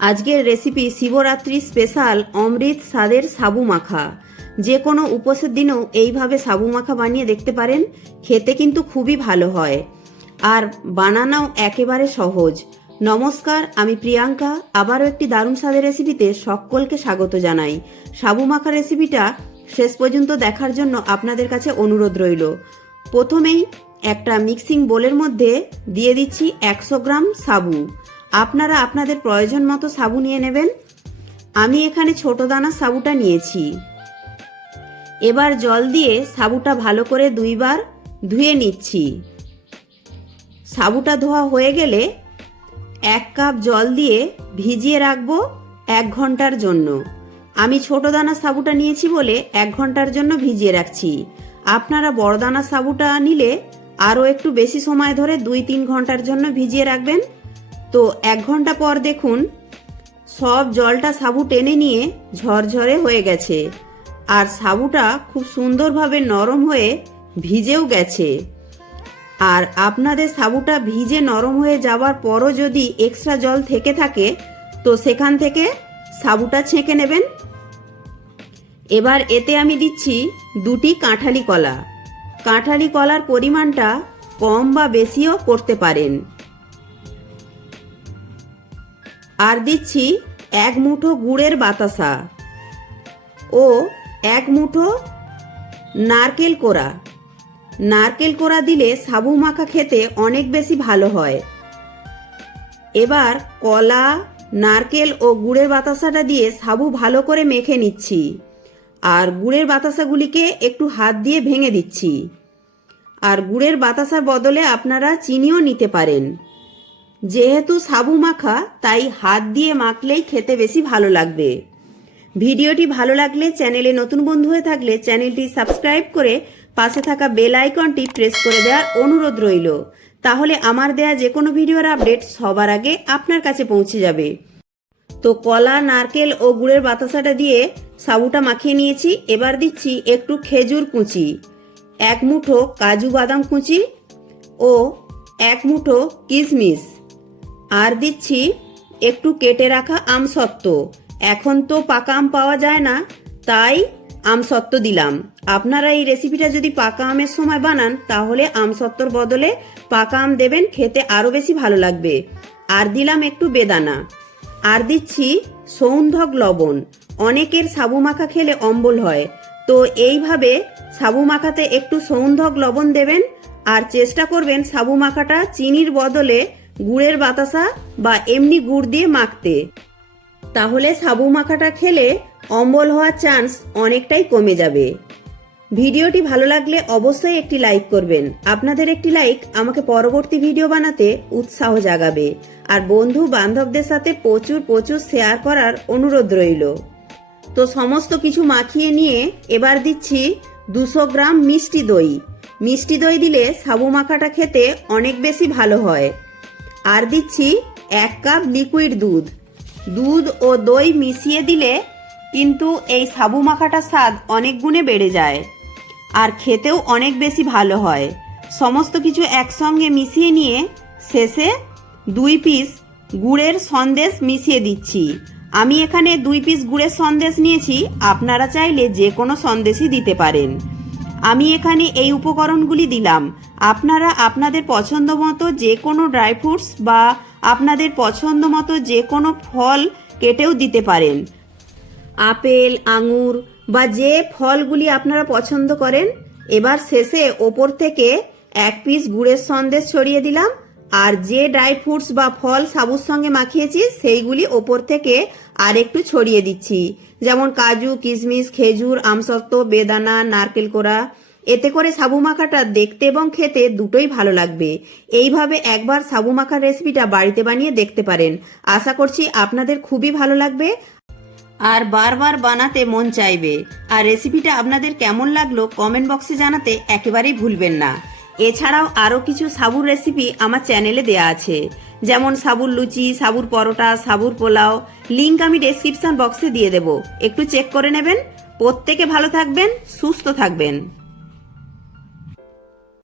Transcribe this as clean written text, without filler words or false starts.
আজকের recipe Shivratri special অমৃত স্বাদের সাবু মাখা। যে কোনো উপোসের দিনেও এইভাবে সাবু মাখা বানিয়ে দেখতে পারেন, খেতে কিন্তু খুবই ভালো হয় আর বানানোও একেবারে সহজ। নমস্কার, আমি প্রিয়াঙ্কা আবারও একটি দারুণ স্বাদের রেসিপিতে সকলকে স্বাগত জানাই। সাবু মাখা রেসিপিটা শেষ পর্যন্ত দেখার জন্য আপনাদের কাছে অনুরোধ রইল। প্রথমেই একটা মিক্সিং বোলের মধ্যে দিয়ে দিচ্ছি 100 গ্রাম সাবু। আপনারা আপনাদের প্রয়োজন মতো সাবু নিয়ে নেবেন। আমি এখানে ছোট দানা সাবুটা নিয়েছি। এবার জল দিয়ে সাবুটা ভালো করে 2 বার ধুয়ে নিচ্ছি। সাবুটা ধোয়া হয়ে গেলে 1 কাপ জল দিয়ে ভিজিয়ে রাখবো 1 ঘন্টার জন্য। আমি ছোট দানা সাবুটা নিয়েছি বলে 1 ঘন্টার জন্য ভিজিয়ে রাখছি। আপনারা বড় দানা সাবুটা নিলে আরও একটু বেশি সময় ধরে 2-3 ঘন্টার জন্য ভিজিয়ে রাখবেন। তো 1 ঘন্টা পর দেখুন সব জলটা সাবু টেনে নিয়ে ঝরঝরে হয়ে গেছে আর সাবুটা খুব সুন্দরভাবে নরম হয়ে ভিজেও গেছে। আর আপনাদের সাবুটা ভিজে নরম হয়ে যাওয়ার পরও যদি এক্সট্রা জল থেকে থাকে তো সেখান থেকে সাবুটা ছেঁকে নেবেন। এবার এতে আমি দিচ্ছি 2টি কাঁঠালি কলা। কাঁঠালি কলার পরিমাণটা কম বা বেশিও করতে পারেন। আর দিচ্ছি 1 মুঠো গুড়ের বাতাসা ও 1 মুঠো নারকেল কোড়া। নারকেল কোড়া দিলে সাবু মাখা খেতে অনেক বেশি ভালো হয়। এবার কলা, নারকেল ও গুড়ের বাতাসাটা দিয়ে সাবু ভালো করে মেখে নিচ্ছি আর গুড়ের বাতাসাগুলিকে একটু হাত দিয়ে ভেঙে দিচ্ছি। আর গুড়ের বাতাসার বদলে আপনারা চিনিও নিতে পারেন। যেহেতু সাবু মাখা তাই হাত দিয়ে মাখলেই খেতে বেশি ভালো লাগবে। ভিডিওটি ভালো লাগলে, চ্যানেলে নতুন বন্ধু হয়ে থাকলে চ্যানেলটি সাবস্ক্রাইব করে পাশে থাকা বেল আইকনটি প্রেস করে দেওয়ার অনুরোধ রইল। তাহলে আমার দেয়া যে কোনো ভিডিওর আপডেট সবার আগে আপনার কাছে পৌঁছে যাবে। তো কলা, নারকেল ও গুড়ের বাতাসাটা দিয়ে সাবুটা মাখিয়ে নিয়েছি। এবার দিচ্ছি একটু খেজুর কুচি, 1 মুঠো কাজু বাদাম কুচি ও 1 মুঠো কিশমিশ। আর দিচ্ছি একটু কেটে রাখা আমসত্ত্ব। এখন তো পাকা আম পাওয়া যায় না তাই আমসত্ত্ব দিলাম। আপনারা এই রেসিপিটা যদি পাকা আমের সময় বানান তাহলে আমসত্ত্বর বদলে পাকা আম দেবেন, খেতে আরও বেশি ভালো লাগবে। আর দিলাম একটু বেদানা। আর দিচ্ছি সৌন্ধক লবণ। অনেকের সাবু মাখা খেলে অম্বল হয়, তো এইভাবে সাবু মাখাতে একটু সৌন্ধক লবণ দেবেন। আর চেষ্টা করবেন সাবু মাখাটা চিনির বদলে গুড়ের বাতাসা বা এমনি গুড় দিয়ে মাখতে। তাহলে সাবু মাখাটা খেলে অম্বল হওয়ার চান্স অনেকটাই কমে যাবে। ভিডিওটি ভালো লাগলে অবশ্যই একটি লাইক করবেন। আপনাদের একটি লাইক আমাকে পরবর্তী ভিডিও বানাতে উৎসাহ জাগাবে। আর বন্ধু বান্ধবদের সাথে প্রচুর শেয়ার করার অনুরোধ রইল। তো সমস্ত কিছু মাখিয়ে নিয়ে এবার দিচ্ছি 200 গ্রাম মিষ্টি দই। মিষ্টি দই দিলে সাবু মাখাটা খেতে অনেক বেশি ভালো হয়। আর দিচ্ছি 1 কাপ লিকুইড দুধ। দুধ ও দই মিশিয়ে দিলে কিন্তু এই সাবু মাখাটার স্বাদ অনেক গুণে বেড়ে যায় আর খেতেও অনেক বেশি ভালো হয়। সমস্ত কিছু একসঙ্গে মিশিয়ে নিয়ে শেষে 2 পিস গুড়ের সন্দেশ মিশিয়ে দিচ্ছি। আমি এখানে 2 পিস গুড়ের সন্দেশ নিয়েছি, আপনারা চাইলে যে কোনো সন্দেশই দিতে পারেন। আমি এখানে এই উপকরণগুলি দিলাম। আপনারা আপনাদের পছন্দ মতো যে কোনো ড্রাই ফ্রুটস বা আপনাদের পছন্দ মতো যে কোনো ফল কেটেও দিতে পারেন। আপেল, আঙুর বা যে ফলগুলি আপনারা পছন্দ করেন। এবার শেষে ওপর থেকে 1 পিস গুড়ের সন্দেশ ছড়িয়ে দিলাম আর যে ড্রাই ফ্রুটস বা ফল সাবুর সঙ্গে মাখিয়েছি সেইগুলি ওপর থেকে আর একটু ছড়িয়ে দিচ্ছি, যেমন কাজু, কিশমিশ, খেজুর, আমসত্ত্ব, বেদানা, নারকেল কোড়া। এতে করে সাবু মাখাটা দেখতে এবং খেতে দুটোই ভালো লাগবে। এইভাবে একবার সাবু মাখার রেসিপিটা বাড়িতে বানিয়ে দেখতে পারেন। আশা করছি আপনাদের খুবই ভালো লাগবে আর বারবার বানাতে মন চাইবে। আর রেসিপিটা আপনাদের কেমন লাগলো কমেন্ট বক্সে জানাতে একেবারেই ভুলবেন না। এছাড়াও আরও কিছু সাবুর রেসিপি আমার চ্যানেলে দেয়া আছে, যেমন সাবুর লুচি, সাবুর পরোটা, সাবুর পোলাও। লিংক আমি ডেসক্রিপশন বক্সে দিয়ে দেব, একটু চেক করে নেবেন। প্রত্যেকে ভালো থাকবেন, সুস্থ থাকবেন।